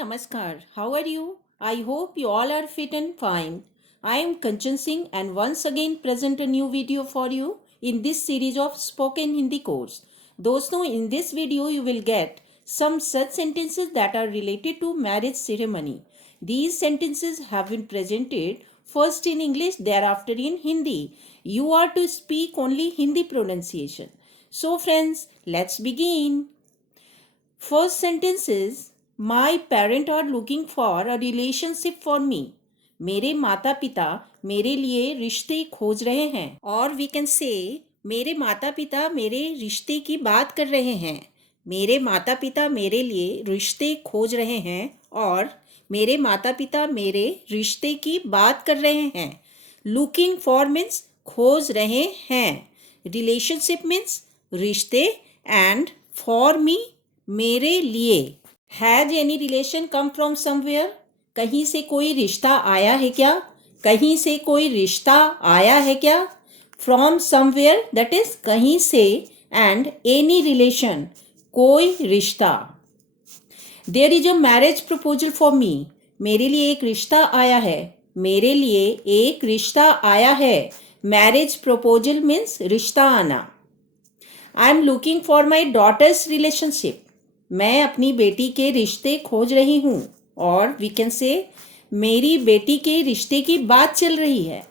Namaskar. How are you? I hope you all are fit and fine. I am Kanchan Singh and once again present a new video for you in this series of spoken Hindi course. दोस्तों, in this video you will get some such sentences that are related to marriage ceremony. These sentences have been presented first in English, thereafter in Hindi. You are to speak only Hindi pronunciation. So friends, let's begin. First sentence is My parents are looking for a relationship for me. मेरे माता पिता मेरे लिए रिश्ते खोज रहे हैं. और we can say मेरे माता पिता मेरे रिश्ते की बात कर रहे हैं. मेरे माता पिता मेरे लिए रिश्ते खोज रहे हैं और मेरे माता पिता मेरे रिश्ते की बात कर रहे हैं. लुकिंग फॉर मीन्स खोज रहे हैं. रिलेशनशिप मीन्स रिश्ते एंड फॉर मी मेरे लिए. Has any relation come from somewhere. कहीं से कोई रिश्ता आया है क्या. कहीं से कोई रिश्ता आया है क्या. फ्रॉम समवेयर दैट इज कहीं से एंड एनी रिलेशन कोई रिश्ता. There is a marriage proposal for me. मेरे लिए एक रिश्ता आया है. मेरे लिए एक रिश्ता आया है. मैरिज प्रपोजल मीन्स रिश्ता आना. I am looking for my daughter's relationship. मैं अपनी बेटी के रिश्ते खोज रही हूँ. और वी कैन से मेरी बेटी के रिश्ते की बात चल रही है.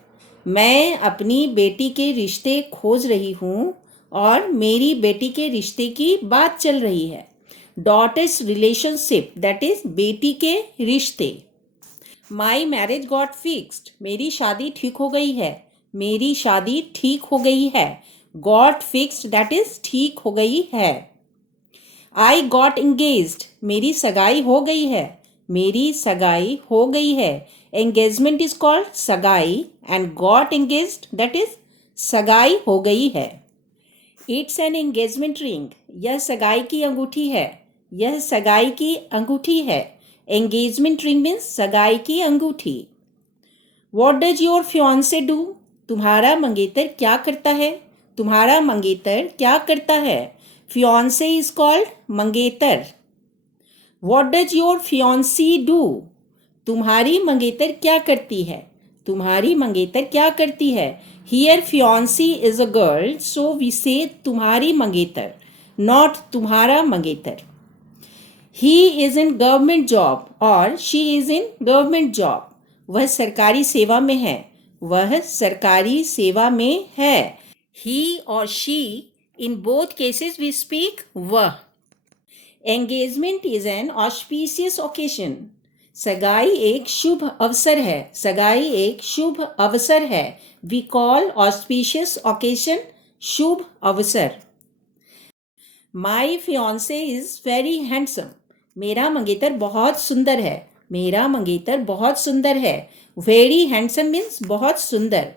मैं अपनी बेटी के रिश्ते खोज रही हूँ और मेरी बेटी के रिश्ते की बात चल रही है. डॉटर्स रिलेशनशिप दैट इज बेटी के रिश्ते. My marriage got fixed. मेरी शादी ठीक हो गई है. मेरी शादी ठीक हो गई है. गॉट फिक्स्ड दैट इज ठीक हो गई है. I got engaged. मेरी सगाई हो गई है. मेरी सगाई हो गई है. एंगेजमेंट इज कॉल्ड सगाई and got engaged that is सगाई हो गई है. It's an engagement ring. यह सगाई की अंगूठी है. यह सगाई की अंगूठी है. एंगेजमेंट रिंग मीन्स सगाई की अंगूठी. What does your fiance do. तुम्हारा मंगेतर क्या करता है. तुम्हारा मंगेतर क्या करता है. फियांसे इज कॉल्ड मंगेतर. What does your fiancée do. तुम्हारी मंगेतर क्या करती है. तुम्हारी मंगेतर क्या करती है. Here fiancee is a girl so we say तुम्हारी मंगेतर नॉट तुम्हारा मंगेतर. He is in government job और she is in government job. वह सरकारी सेवा में है. वह सरकारी सेवा में है. ही और she in both cases we speak वह. Engagement is an auspicious occasion. सगाई एक शुभ अवसर है. सगाई एक शुभ अवसर है. We call auspicious occasion शुभ अवसर. My fiance is very handsome. मेरा मंगेतर बहुत सुंदर है. मेरा मंगेतर बहुत सुंदर है. Very handsome means बहुत सुंदर.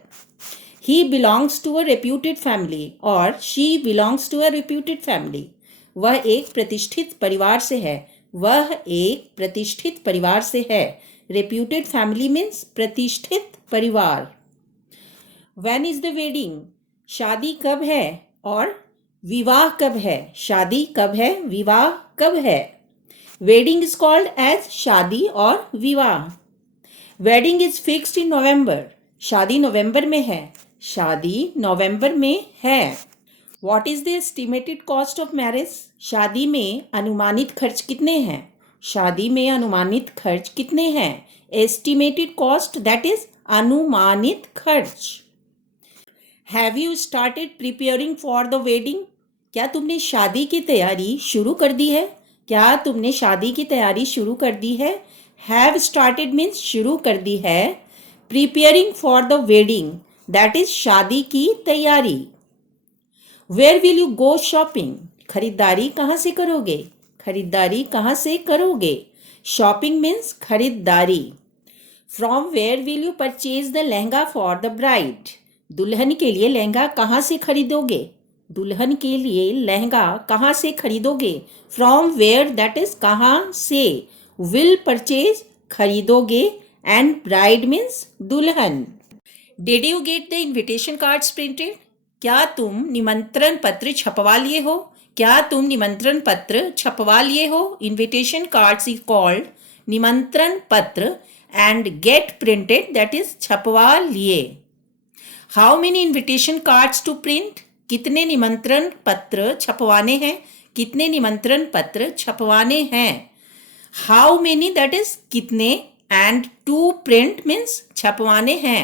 He belongs to a reputed family और she belongs to a reputed family. वह एक प्रतिष्ठित परिवार से है. वह एक प्रतिष्ठित परिवार से है. Reputed family means प्रतिष्ठित परिवार. When is the wedding? शादी कब है और विवाह कब है. शादी कब है. विवाह कब है. Wedding is called as शादी और विवाह. Wedding is fixed in November. शादी नवंबर में है. शादी नवंबर में है. What is the estimated cost of marriage? शादी में अनुमानित खर्च कितने हैं. शादी में अनुमानित खर्च कितने हैं. Estimated cost that is अनुमानित खर्च. Have you started preparing for the wedding? क्या तुमने शादी की तैयारी शुरू कर दी है. क्या तुमने शादी की तैयारी शुरू कर दी है. Have started means शुरू कर दी है. Preparing for the wedding that is शादी की तैयारी. Where will you go shopping. खरीदारी कहाँ से करोगे. खरीदारी कहाँ से करोगे. शॉपिंग मीन्स खरीदारी. From where will you purchase the lehenga for the bride. दुल्हन के लिए लहंगा कहाँ से खरीदोगे. दुल्हन के लिए लहंगा कहाँ से खरीदोगे. फ्रॉम वेयर दैट इज कहाँ से. विल परचेज खरीदोगे एंड ब्राइड मीन्स दुल्हन. Did you get the invitation cards printed? क्या तुम निमंत्रण पत्र छपवा लिए हो. क्या तुम निमंत्रण पत्र छपवा लिए हो. Invitation cards is called निमंत्रण पत्र and get printed, that is छपवा लिए. How many invitation cards to print? कितने निमंत्रण पत्र छपवाने हैं? कितने निमंत्रण पत्र छपवाने हैं? How many, that is कितने, and to print means छपवाने हैं.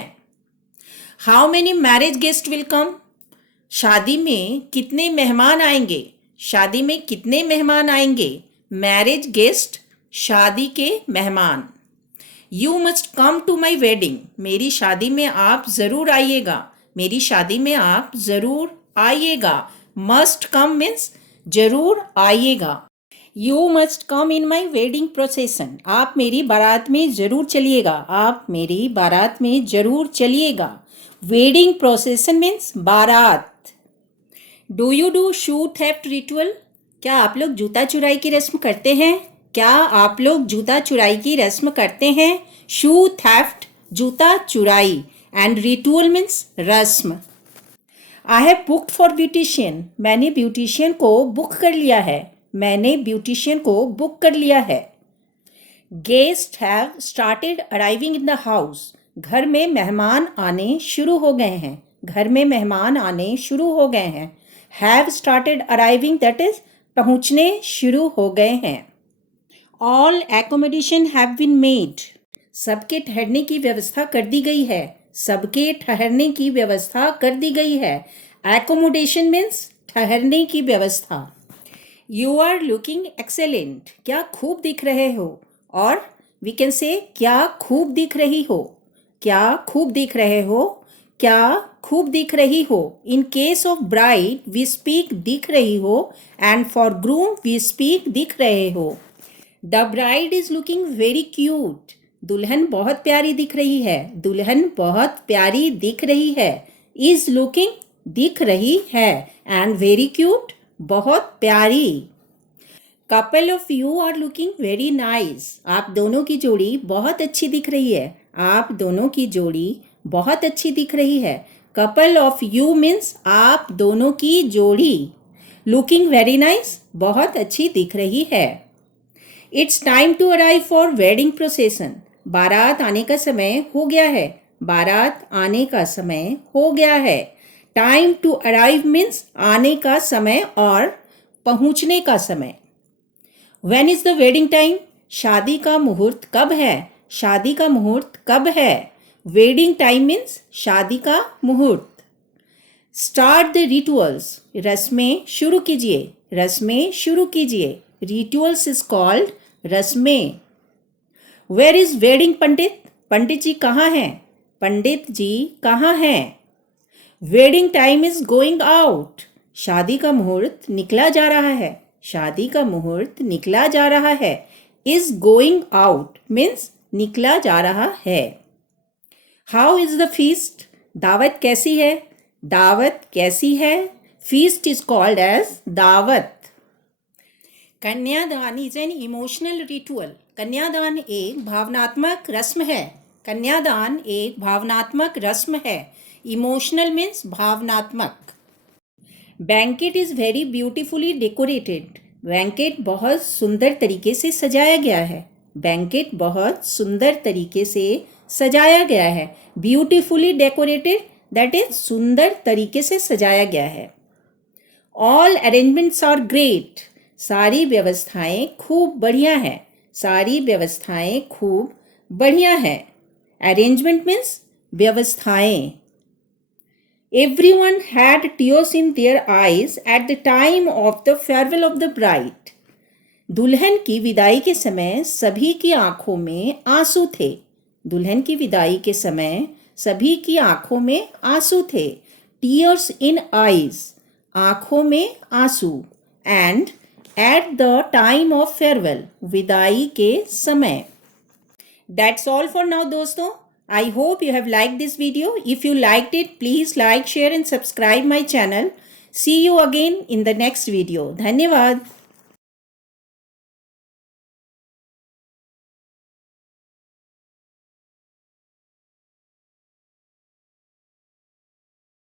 How many marriage guests will come? शादी में कितने मेहमान आएंगे? शादी में कितने मेहमान आएंगे? मैरिज गेस्ट, शादी के मेहमान. You must come to my wedding. मेरी शादी में आप ज़रूर आइएगा. मेरी शादी में आप ज़रूर आइएगा. मस्ट कम मीन्स ज़रूर आइएगा. You must come in my wedding प्रोसेसन. आप मेरी बारात में ज़रूर चलिएगा. आप मेरी बारात में ज़रूर चलिएगा. वेडिंग प्रोसेसन मीन्स बारात. Do you do shoe theft ritual? क्या आप लोग जूता चुराई की रस्म करते हैं? क्या आप लोग जूता चुराई की रस्म करते हैं? शू थेफ्ट, जूता चुराई, एंड रिचुअल मीन्स रस्म. I have booked for beautician. मैंने ब्यूटिशियन को बुक कर लिया है. मैंने ब्यूटिशियन को बुक कर लिया है. Guest have started arriving in the house. घर में मेहमान आने शुरू हो गए हैं. घर में मेहमान आने शुरू हो गए हैं. Have started arriving, that is पहुँचने शुरू हो गए हैं. All accommodation have been made. सबके ठहरने की व्यवस्था कर दी गई है. सबके ठहरने की व्यवस्था कर दी गई है. एकोमोडेशन मीन्स ठहरने की व्यवस्था. You are looking excellent. क्या खूब दिख रहे हो. और वी कैन से क्या खूब दिख रही हो. क्या खूब दिख रहे हो. क्या खूब दिख रही हो. In case of bride we speak दिख रही हो, and for groom we speak दिख रहे हो. The bride is looking very cute. दुल्हन बहुत प्यारी दिख रही है. दुल्हन बहुत प्यारी दिख रही है. इज लुकिंग दिख रही है, एंड वेरी क्यूट बहुत प्यारी. Couple of you are looking very nice. आप दोनों की जोड़ी बहुत अच्छी दिख रही है. आप दोनों की जोड़ी बहुत अच्छी दिख रही है. कपल ऑफ यू मीन्स आप दोनों की जोड़ी. लुकिंग वेरी नाइस, बहुत अच्छी दिख रही है. It's time to arrive for wedding procession. बारात आने का समय हो गया है. बारात आने का समय हो गया है. टाइम टू अराइव मीन्स आने का समय और पहुंचने का समय. When is the wedding time? शादी का मुहूर्त कब है. शादी का मुहूर्त कब है. वेडिंग टाइम मीन्स शादी का मुहूर्त. Start the rituals. रस्में शुरू कीजिए. रस्में शुरू कीजिए. रिचुअल्स इज कॉल्ड रस्में. वेयर इज वेडिंग पंडित? पंडित जी कहाँ हैं? पंडित जी कहाँ हैं? Wedding time is going out. शादी का मुहूर्त निकला जा रहा है. शादी का मुहूर्त निकला जा रहा है. इज गोइंग आउट मीन्स निकला जा रहा है. How is the feast? दावत कैसी है. दावत कैसी है. फीस्ट इज कॉल्ड एज दावत. कन्यादान इज एन इमोशनल रिचुअल. कन्यादान एक भावनात्मक रस्म है. कन्यादान एक भावनात्मक रस्म है. इमोशनल मीन्स भावनात्मक. Banquet is very beautifully decorated. Banquet बहुत सुंदर तरीके से सजाया गया है. बैंकेट बहुत सुंदर तरीके से सजाया गया है. ब्यूटीफुली डेकोरेटेड, दैट इज सुंदर तरीके से सजाया गया है. All arrangements are great. सारी व्यवस्थाएं खूब बढ़िया हैं. सारी व्यवस्थाएं खूब बढ़िया हैं. अरेंजमेंट मीन्स व्यवस्थाएं. Everyone had tears in their eyes at the time of the farewell of the bride. दुल्हन की विदाई के समय सभी की आंखों में आंसू थे. दुल्हन की विदाई के समय सभी की आंखों में आंसू थे. Tears in eyes, आंखों में आंसू. And at the time of farewell, विदाई के समय. That's all for now दोस्तों. I hope you have liked this video. If you liked it, please like, share and subscribe my channel. See you again in the next video. धन्यवाद.